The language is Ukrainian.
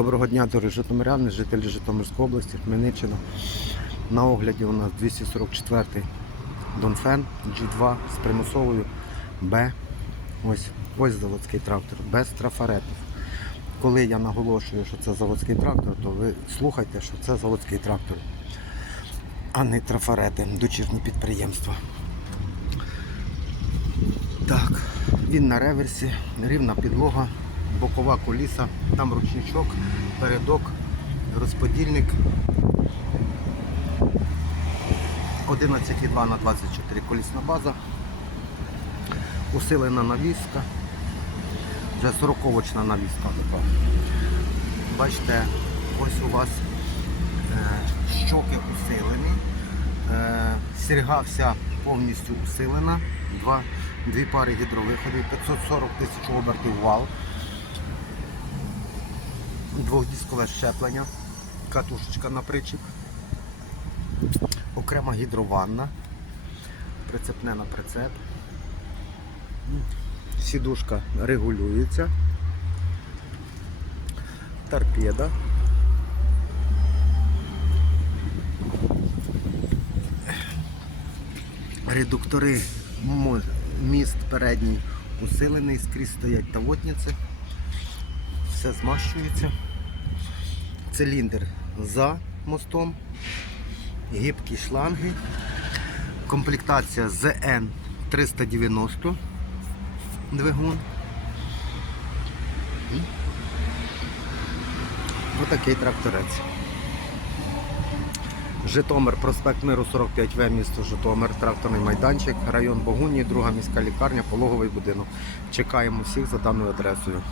Доброго дня, дорогі житомиряни, жителі Житомирської області, Хмельниччина. На огляді у нас 244-й Донфен G2 з примусовою Б. Ось, ось заводський трактор, без трафаретів. Коли я наголошую, що це заводський трактор, то ви слухайте, що це заводський трактор, а не трафарети, дочірні підприємства. Так, він на реверсі, рівна підлога, бокова коліса, там ручничок, передок, розподільник. 11,2 на 24 колісна база, усилена навіска, вже 40-очна навіска така. Бачите, ось у вас е, щоки усилені, е, сірга вся повністю усилена, дві пари гідровиходів, 540 тисяч обертів вал, двохдіскове щеплення, катушечка на причіп, окрема гідрованна, прицепне на прицеп. Сідушка регулюється, торпеда. Редуктори міст передній усилений, скрізь стоять тавотниці. Все змащується. Циліндр за мостом, гібкі шланги, комплектація ZN 390 двигун. Отакий тракторець. Житомир, проспект Миру 45В, місто Житомир, тракторний майданчик, район Богуні, друга міська лікарня, пологовий будинок. Чекаємо всіх за даною адресою.